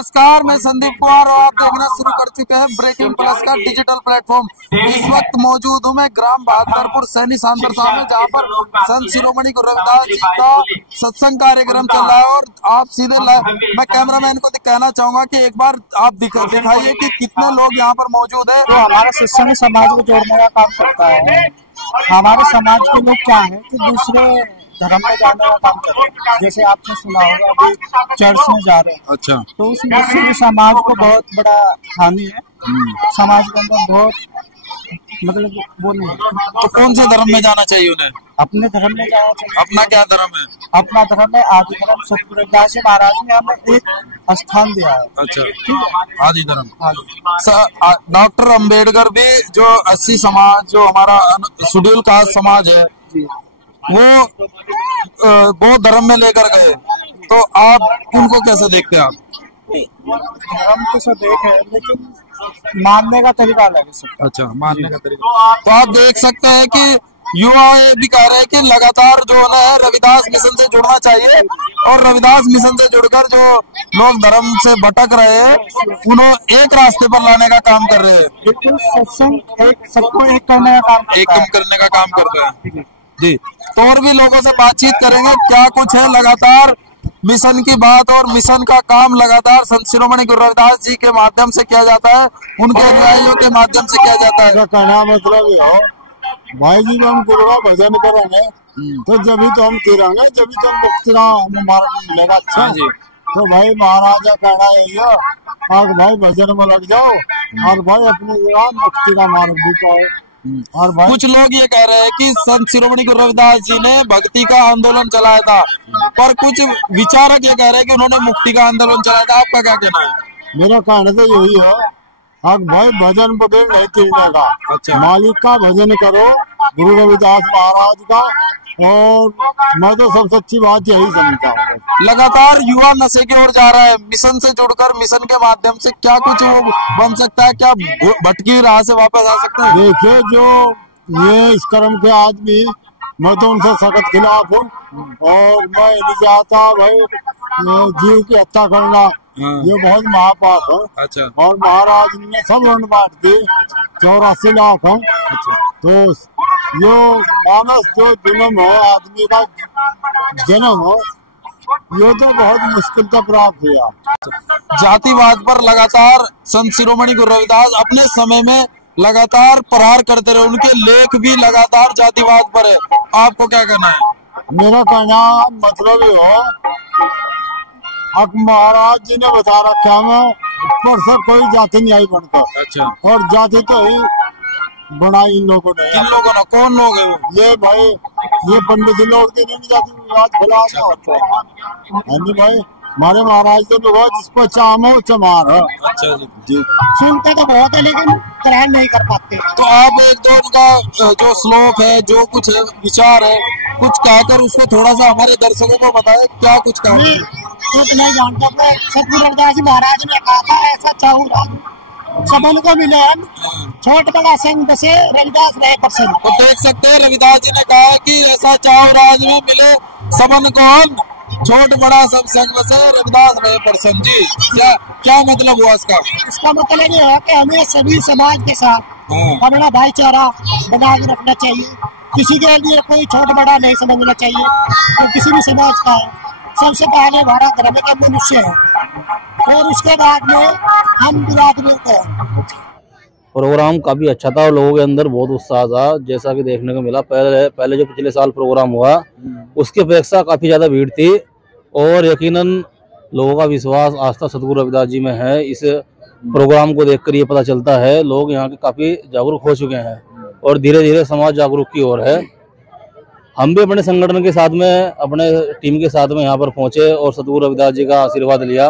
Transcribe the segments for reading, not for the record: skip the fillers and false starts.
नमस्कार, मैं संदीप कुमार और आप देखना शुरू कर चुके हैं ब्रेकिंग प्लस का डिजिटल प्लेटफॉर्म। इस वक्त मौजूद हूं मैं ग्राम बहादुरपुर सैनी सांबर साहब में, जहां पर संत शिरोमणि गुरु रविदास जी का सत्संग कार्यक्रम चल रहा है। और आप सीधे मैं कैमरामैन को कहना चाहूंगा कि एक बार आप दिखाइए कि कितने लोग यहाँ पर मौजूद है। तो हमारा सत्संग समाज को जोड़ने का काम करता है। हमारे समाज के लोग क्या है कि दूसरे धर्म में जाने का काम करते हैं। जैसे आपने सुना होगा अभी चर्च में जा रहे हैं, अच्छा, तो उसमें से समाज को बहुत बड़ा हानि है। समाज के अंदर बहुत मतलब वो नहीं है। तो कौन से धर्म में जाना चाहिए उन्हें? अपने धर्म में जाना चाहिए। अपना क्या धर्म है? अपना धर्म है आदि धर्म। सतगुरु रविदास जी महाराज ने हमें एक स्थान दिया है। अच्छा, ठीक है, आदि धर्म। डॉक्टर अम्बेडकर भी जो 80 समाज, जो हमारा शेड्यूल कास्ट समाज है, वो धर्म में लेकर गए, तो आप उनको कैसे देखते हैं? आप धर्म तो सब एक है, लेकिन मानने का तरीका अलग है। अच्छा, मानने का तरीका। तो आप देख सकते हैं कि युवा ये भी कह रहे हैं कि लगातार जो है रविदास मिशन से जुड़ना चाहिए, और रविदास मिशन से जुड़कर जो लोग धर्म से भटक रहे हैं उन्हें एक रास्ते पर लाने का काम कर रहे हैं। बिल्कुल, सत्संग एक सबको एक करने का काम करता है जी। तो और भी लोगों से बातचीत करेंगे, क्या कुछ है लगातार मिशन की बात, और मिशन का काम लगातार संत शिरोमणि गुरु रविदास जी के माध्यम से किया जाता है, उनके अनुयायियों के माध्यम से किया जाता है। कहना मतलब ये हो भाई जी, हम गुरु का भजन करेंगे तो जब तो हम तिरंगे, जब तो मुक्ति का मार्ग मिलेगा। अच्छा जी, तो भाई महाराजा कहना यही है, और भाई भजन में लग जाओ और भाई अपने मुक्ति का मार्ग भी पाओ। और भाई कुछ लोग ये कह रहे हैं कि संत शिरोमणि गुरु रविदास जी ने भक्ति का आंदोलन चलाया था, पर कुछ विचारक ये कह रहे हैं कि उन्होंने मुक्ति का आंदोलन चलाया था। आपका क्या कहना है? मेरा कहना तो यही है, अब भाई भजन बगैर नहीं तिरने का। अच्छा, मालिक का भजन करो, गुरु रविदास महाराज का। और मैं तो सब सच्ची बात यही समझता हूँ। लगातार युवा नशे की ओर जा रहा है, मिशन से जुड़कर मिशन के माध्यम से क्या कुछ वो बन सकता है? क्या भटकी राह से वापस आ सकते हैं? देखिए, जो ये इस कर्म के आदमी, मैं तो उनसे सख्त खिलाफ हूँ, और मैं नहीं चाहता भाई जीव की हत्या करना, ये बहुत महापाप है। अच्छा, और महाराज ने सब ऋण बांट दी, 84 लाख है। अच्छा, तो यो मानस जो जन्म हो, आदमी का जन्म हो, ये तो बहुत मुश्किल से प्राप्त हुआ। जातिवाद पर लगातार संत शिरोमणि गुरु रविदास अपने समय में लगातार प्रहार करते रहे, उनके लेख भी लगातार जातिवाद पर है। आपको क्या कहना है? मेरा कहना मतलब ये हो, अब महाराज जी ने बता रखा है ऊपर से कोई जाति नहीं आई बनकर। अच्छा, और जाति तो ही बनाई इन लोगों ने। इन लोगों ने? कौन लोग है वो? ये भाई, ये पंडित लोग जाति विवाद फैलाना होता है भाई। हमारे महाराज तो लोग जिसको चामो चमार है। अच्छा जी, सुनते तो बहुत है लेकिन ग्रहण नहीं कर पाते। तो आप एक दो का जो श्लोक है, जो कुछ है, विचार है, कुछ कहकर उसको थोड़ा सा हमारे दर्शकों को बताए, क्या कुछ कहा? नहीं जानता, सतगुरु रविदास जी महाराज ने कहा था, ऐसा चाहूँ सबन को मिले हम, छोट बड़ा संग से रविदास रहे प्रसन्न। तो देख सकते हैं रविदास जी ने कहा कि ऐसा चाहो राज में मिले सबन को हम, छोट बड़ा सब संग से रविदास रहे प्रसन्न। जी, क्या मतलब हुआ इसका? इसका मतलब ये है कि हमें सभी समाज के साथ अपना भाईचारा बना के रखना चाहिए। किसी के लिए कोई छोट बड़ा नहीं समझना चाहिए, तो किसी भी समाज का है। सबसे पहले भारत धर्म का मनुष्य है, और उसके बाद में हम बिरादरी को। प्रोग्राम काफ़ी अच्छा था और लोगों के अंदर बहुत उत्साह था, जैसा कि देखने को मिला। पहले जो पिछले साल प्रोग्राम हुआ उसकी अपेक्षा काफ़ी ज़्यादा भीड़ थी, और यकीनन लोगों का विश्वास आस्था सतगुरु रविदास जी में है। इस प्रोग्राम को देखकर ये पता चलता है लोग यहाँ के काफ़ी जागरूक हो चुके हैं, और धीरे धीरे समाज जागरूक की ओर है। हम भी अपने संगठन के साथ में, अपने टीम के साथ में यहाँ पर पहुँचे और सतगुरु रविदास जी का आशीर्वाद लिया,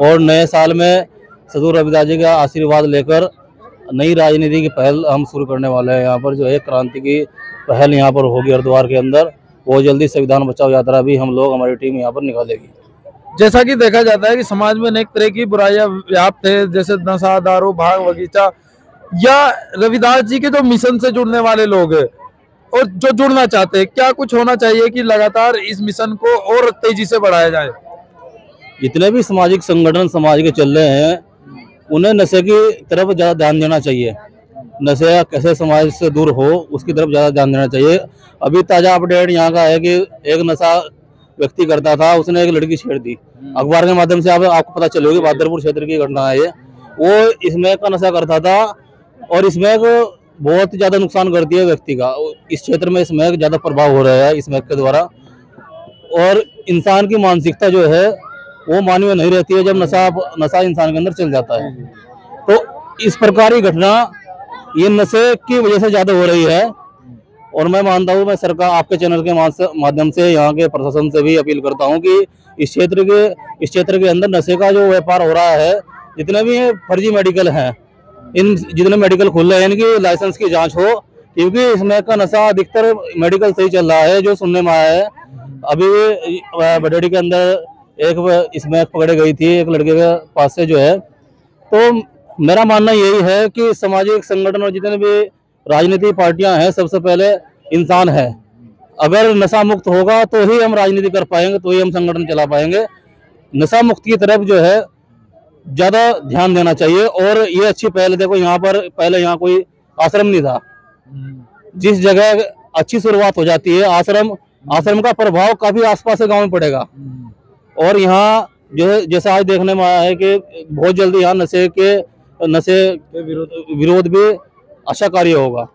और नए साल में सतगुरु रविदास जी का आशीर्वाद लेकर नई राजनीति की पहल हम शुरू करने वाले हैं। यहाँ पर जो है क्रांति की पहल यहाँ पर होगी हरिद्वार के अंदर। बहुत जल्दी संविधान बचाओ यात्रा भी हम लोग, हमारी टीम यहाँ पर निकालेगी। जैसा कि देखा जाता है कि समाज में अनेक तरह की बुराइयां व्याप्त है, जैसे नशा, दारू, भांग, बगीचा, या रविदास जी के जो मिशन से जुड़ने वाले लोग हैं और जो जुड़ना चाहते हैं, क्या कुछ होना चाहिए कि लगातार इस मिशन को और तेजी से बढ़ाया जाए? जितने भी सामाजिक संगठन समाज के चल रहे हैं उन्हें नशे की तरफ ज़्यादा ध्यान देना चाहिए। नशे कैसे समाज से दूर हो उसकी तरफ ज़्यादा ध्यान देना चाहिए। अभी ताज़ा अपडेट यहाँ का है कि एक नशा व्यक्ति करता था, उसने एक लड़की छेड़ दी। अखबार के माध्यम से आपको पता चलेगी, बहादुरपुर क्षेत्र की घटना है ये। वो स्मैक का नशा करता था और स्मैक बहुत ज़्यादा नुकसान करती है व्यक्ति का। इस क्षेत्र में स्मैक ज़्यादा प्रभाव हो रहा है स्मैक के द्वारा, और इंसान की मानसिकता जो है वो मानवीय नहीं रहती है जब नशा इंसान के अंदर चल जाता है। तो इस प्रकार की घटना ये नशे की वजह से ज़्यादा हो रही है। और मैं मानता हूँ, मैं सरकार आपके चैनल के माध्यम से यहाँ के प्रशासन से भी अपील करता हूँ कि इस क्षेत्र के अंदर नशे का जो व्यापार हो रहा है, जितने भी फर्जी मेडिकल हैं, इन जितने मेडिकल खुल रहे हैं इनकी लाइसेंस की जांच हो, क्योंकि इसमें का नशा अधिकतर मेडिकल से ही चल रहा है जो सुनने में आया है। अभी बडेड़ी के अंदर एक स्मैक पकड़ी गई थी एक लड़के के पास से जो है। तो मेरा मानना यही है कि सामाजिक संगठन और जितने भी राजनीतिक पार्टियां हैं, सबसे पहले इंसान है। अगर नशा मुक्त होगा तो ही हम राजनीति कर पाएंगे, तो ही हम संगठन चला पाएंगे। नशा मुक्त की तरफ जो है ज़्यादा ध्यान देना चाहिए। और ये अच्छी पहल, देखो यहाँ पर पहले यहाँ कोई आश्रम नहीं था। जिस जगह अच्छी शुरुआत हो जाती है, आश्रम का प्रभाव काफी आसपास के गाँव में पड़ेगा। और यहाँ जो जैसा आज देखने में आया है कि बहुत जल्दी यहाँ नशे के विरोध भी अच्छा कार्य होगा।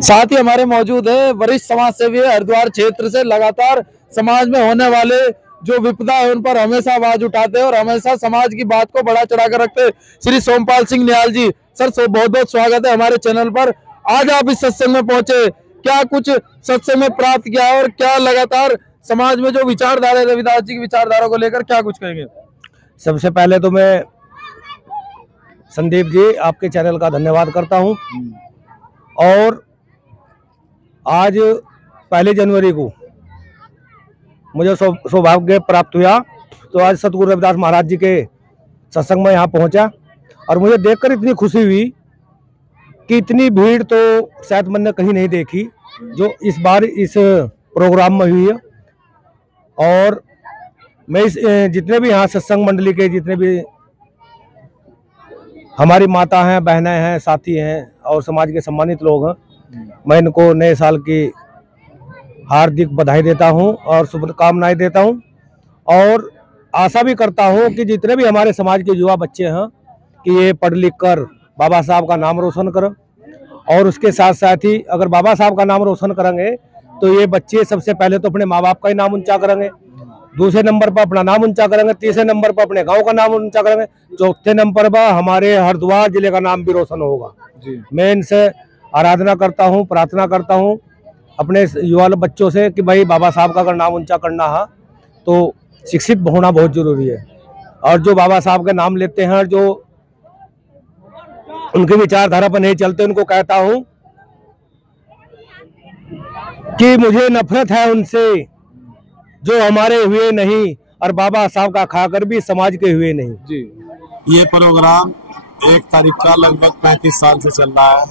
साथ ही हमारे मौजूद है वरिष्ठ समाज सेवी हरिद्वार क्षेत्र से, लगातार समाज में होने वाले जो विपदा है उन पर हमेशा आवाज उठाते हैं और हमेशा समाज की बात को बढ़ा चढ़ा कर रखते हैं, श्री सोमपाल सिंह निहाल जी। सर, बहुत बहुत स्वागत है हमारे चैनल पर। आज आप इस सत्संग में पहुंचे, क्या कुछ सत्संग में प्राप्त किया और क्या लगातार समाज में जो विचारधारा है रविदास जी की विचारधारा को लेकर क्या कुछ कहेंगे? सबसे पहले तो मैं संदीप जी आपके चैनल का धन्यवाद करता हूं। और आज 1 जनवरी को मुझे सौभाग्य प्राप्त हुआ, तो आज सतगुरु रविदास महाराज जी के सत्संग में यहाँ पहुँचा और मुझे देखकर इतनी खुशी हुई कि इतनी भीड़ तो शायद मैंने कहीं नहीं देखी जो इस बार इस प्रोग्राम में हुई है। और मैं इस जितने भी यहाँ सत्संग मंडली के जितने भी हमारी माता हैं, बहनें हैं, साथी हैं और समाज के सम्मानित लोग हैं, मैं इनको नए साल की हार्दिक बधाई देता हूं और शुभकामनाएं देता हूं। और आशा भी करता हूं कि जितने भी हमारे समाज के युवा बच्चे हैं कि ये पढ़ लिख कर बाबा साहब का नाम रोशन करें। और उसके साथ साथ ही अगर बाबा साहब का नाम रोशन करेंगे तो ये बच्चे सबसे पहले तो अपने माँ बाप का ही नाम ऊंचा करेंगे, दूसरे नंबर पर अपना नाम ऊंचा करेंगे, तीसरे नंबर पर अपने गांव का नाम ऊंचा करेंगे, चौथे नंबर पर हमारे हरिद्वार जिले का नाम भी रोशन होगा। मैं इनसे आराधना करता हूं, प्रार्थना करता हूं अपने युवा बच्चों से कि भाई बाबा साहब का अगर नाम ऊंचा करना है तो शिक्षित होना बहुत जरूरी है। और जो बाबा साहब के नाम लेते हैं, जो उनकी विचारधारा पर नहीं चलते, उनको कहता हूं कि मुझे नफरत है उनसे जो हमारे हुए नहीं और बाबा साहब का खाकर भी समाज के हुए नहीं। जी, ये प्रोग्राम 1 तारीख का लगभग 35 साल से चल रहा है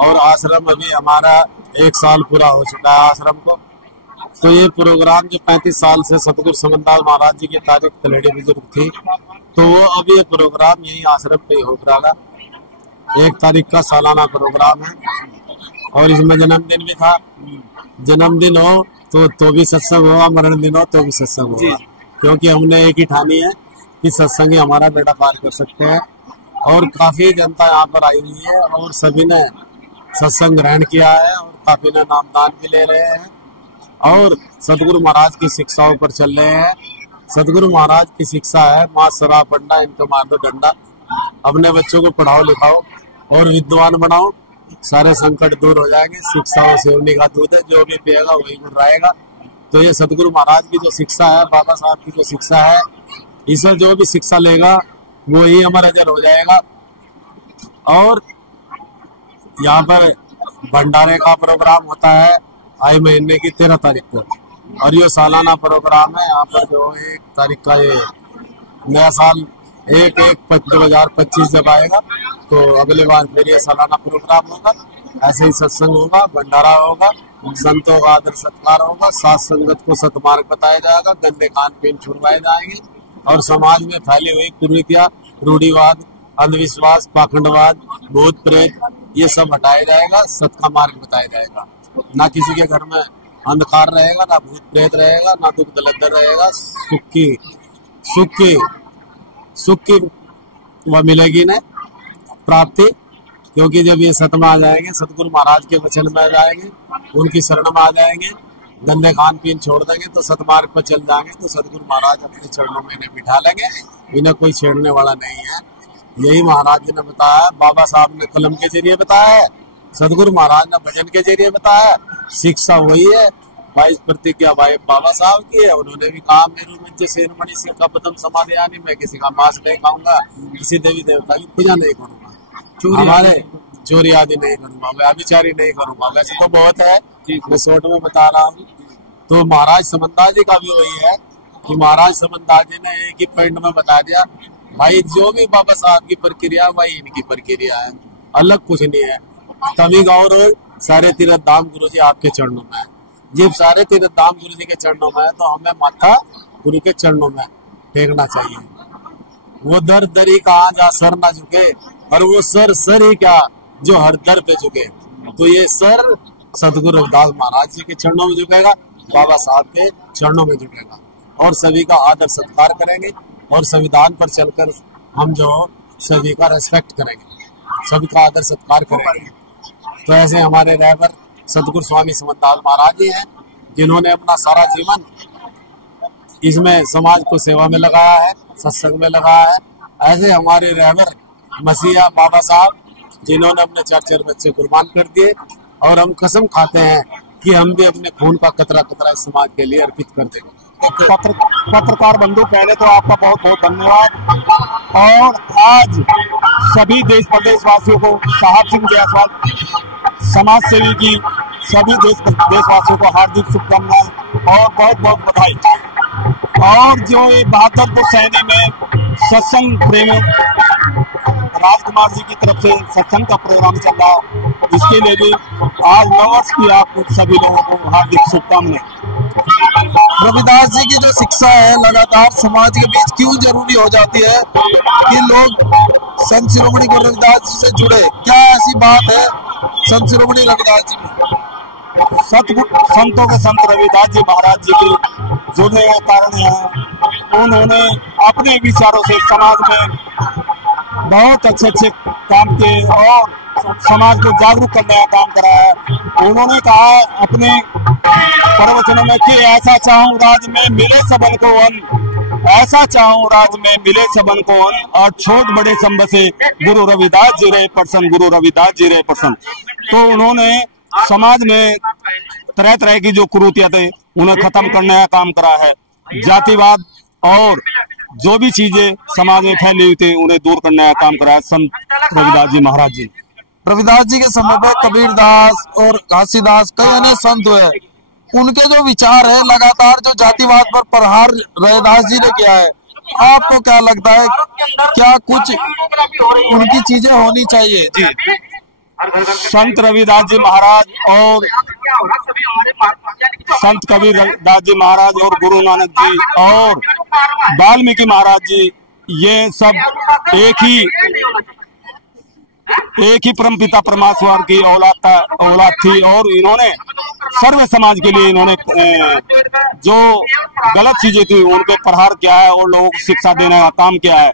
और आश्रम अभी हमारा 1 साल पूरा हो चुका है आश्रम को। तो ये प्रोग्राम जो 35 साल से सतगुरु समनदास महाराज जी की तारीख तलेड़ी बुजुर्ग थी, तो वो अब ये प्रोग्राम यही आश्रम पे हो रहा। 1 तारीख का सालाना प्रोग्राम है और इसमें जन्मदिन भी था। जन्मदिन हो तो भी सत्संग होगा, मरण दिन हो तो भी सत्संग होगा, क्योंकि हमने एक ही ठानी है कि सत्संग ही हमारा बेड़ा पार कर सकते हैं। और काफी जनता यहाँ पर आई हुई है और सभी ने सत्संग ग्रहण किया है और काफी ने नामदान भी ले रहे हैं और सतगुरु महाराज की शिक्षाओं पर चल रहे हैं। सतगुरु महाराज की शिक्षा है, माँ शराब पढ़ना, इनको मार दो डंडा। अपने बच्चों को पढ़ाओ लिखाओ और विद्वान बनाओ, सारे संकट दूर हो जाएंगे। शिक्षा और सेवनी का दूध है, जो भी पिएगा वही गुर्राएगा। तो ये सतगुरु महाराज की जो शिक्षा है, बाबा साहब की जो शिक्षा है, इससे जो भी शिक्षा लेगा वो ही अमर अजर हो जाएगा। और यहाँ पर भंडारे का प्रोग्राम होता है आई महीने की 13 तारीख को और ये सालाना प्रोग्राम है। यहाँ पर जो 1 तारीख का ये नया साल 1/1/2025 जब आएगा तो अगले बार फिर ये सालाना प्रोग्राम होगा। ऐसे ही सत्संग होगा, भंडारा होगा, संतों का आदर सत्कार होगा, सात संगत को सतमार्ग बताया जाएगा, गंदे खान पीन छुड़वाए जाएंगे और समाज में फैली हुई कुरीतियां, रूढ़िवाद, अंधविश्वास, पाखंडवाद, भूत प्रेत, ये सब हटाया जाएगा। सत का मार्ग बताया जाएगा। ना किसी के घर में अंधकार रहेगा, ना भूत प्रेत रहेगा, ना दुख दलदर रहेगा। सुख की वह मिलेगी न प्राप्ति, क्योंकि जब ये सत में आ जाएंगे, सतगुरु महाराज के वचन में आ जाएंगे, उनकी शरण में आ जाएंगे, गंदे खान पीन छोड़ देंगे तो सतमार्ग पर चल जाएंगे, तो सतगुरु महाराज अपने चरणों में इन्हें बिठा लेंगे। इन्हें कोई छेड़ने वाला नहीं है। यही महाराज जी ने बताया, बाबा साहब ने कलम के जरिए बताया है, सतगुरु महाराज ने भजन के जरिए बताया। शिक्षा वही है। 22 प्रतिज्ञा बाबा साहब की है। उन्होंने भी कहा, मेरू में शिरोमणि सिक्का पदम समाधियानी, मैं किसी का मांस नहीं खाऊंगा, किसी देवी देवता की पूजा नहीं करूंगा, हमारे चोरी आदि नहीं करूंगा, व्यभिचारी नहीं करूंगा। वैसे तो बहुत है, मैं शॉर्ट में बता रहा हूँ। तो महाराज समंदास जी का भी वही है कि महाराज समंदास जी ने एक ही पॉइंट में बता दिया, भाई जो भी बाबा साहब की प्रक्रिया वही इनकी प्रक्रिया है, अलग कुछ नहीं है। तभी गाँव रोड सारे तीर्थ धाम गुरु जी आपके चरणों में है। जब सारे तीर्थ धाम गुरु जी के चरणों में है तो हमें माथा गुरु के चरणों में टेकना चाहिए। वो दर दर ही कहाँ जा सर ना झुके, और वो सर ही क्या जो हर दर पे झुके। तो ये सर सतगुरु रविदास महाराज जी के चरणों में झुकेगा, बाबा साहब के चरणों में झुकेगा, और सभी का आदर सत्कार करेंगे, और संविधान पर चलकर हम जो सभी का रेस्पेक्ट करेंगे, सभी का आदर सत्कार करेंगे। तो ऐसे हमारे रहबर सतगुरु स्वामी समंदास महाराज जी हैं, जिन्होंने अपना सारा जीवन इसमें समाज को सेवा में लगाया है, सत्संग में लगाया है। ऐसे हमारे रहबर मसीहा बाबा साहब, जिन्होंने अपने 4 बच्चे कुर्बान कर दिए, और हम कसम खाते हैं कि हम भी अपने खून का कतरा कतरा इस समाज के लिए अर्पित कर देंगे। पत्रकार बंधु, पहले तो आपका बहुत बहुत धन्यवाद। और आज सभी देश प्रदेशवासियों को साहब सिंह जायसवाल समाज सेवी की सभी देशवासियों को हार्दिक शुभकामनाएं और बहुत बहुत बधाई। और जो ये बहादुरपुर सैनी में सत्संग प्रेमी राजकुमार जी की तरफ से सत्संग का प्रोग्राम चल रहा है, इसके लिए भी आज नववर्ष की आप सभी लोगों को हार्दिक शुभकामनाएं। रविदास जी की जो शिक्षा है लगातार समाज के बीच क्यों जरूरी हो जाती है कि लोग संत शिरोमणि गुरु रविदास जी से जुड़े? क्या ऐसी बात है संत शिरोमणि रविदास जी में? संतों के संत रविदास जी महाराज जी के जुड़ने का कारण है, उन्होंने अपने विचारों से समाज में बहुत अच्छे काम किए और समाज को जागरूक करने का काम करा है। उन्होंने कहा अपने प्रवचनों में कि ऐसा चाहूं राज में मिले सबन को अन्न, ऐसा चाहूं राज में मिले सबन को अन्न, और छोट बड़े संब से गुरु रविदास जी रहे प्रसन्न, गुरु रविदास जी रहे प्रसन्न। तो उन्होंने समाज में तरह तरह की जो कुरीतियां थे उन्हें खत्म करने का काम करा है। जातिवाद और जो भी चीजें समाज में फैली हुई थी उन्हें दूर करने का काम करा है संत रविदास जी महाराज जी। रविदास जी के समय पे कबीरदास और घासीदास कई अन्य संत हुए, उनके जो विचार है लगातार जो जातिवाद पर प्रहार रविदास जी ने किया है, आपको क्या लगता है क्या कुछ उनकी चीजें होनी चाहिए? जी, संत रविदास जी महाराज और संत कबीरदास जी महाराज और गुरु नानक जी और वाल्मीकि महाराज जी, ये सब एक ही परमपिता परमेश्वर की औलाद थी। और इन्होंने सर्व समाज के लिए इन्होंने जो गलत चीजें थी उन पे प्रहार किया है और लोगों को शिक्षा देने का काम किया है।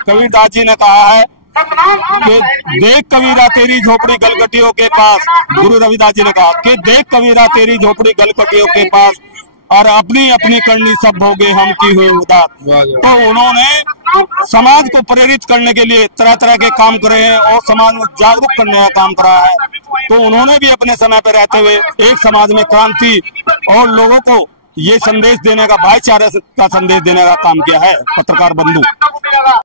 कबीरदास जी ने कहा है कि देख कबीरा तेरी झोपड़ी गलगटियों के पास, गुरु रविदास जी ने कहा कि देख कबीरा तेरी झोपड़ी गलगटियों के पास, और अपनी अपनी करनी सब भोगे हम की हुई उदार। तो उन्होंने समाज को प्रेरित करने के लिए तरह तरह के काम करे हैं और समाज में जागरूक करने का काम करा है। तो उन्होंने भी अपने समय पर रहते हुए एक समाज में क्रांति और लोगों को ये संदेश देने का, भाईचारे का संदेश देने का काम किया है। पत्रकार बंधु।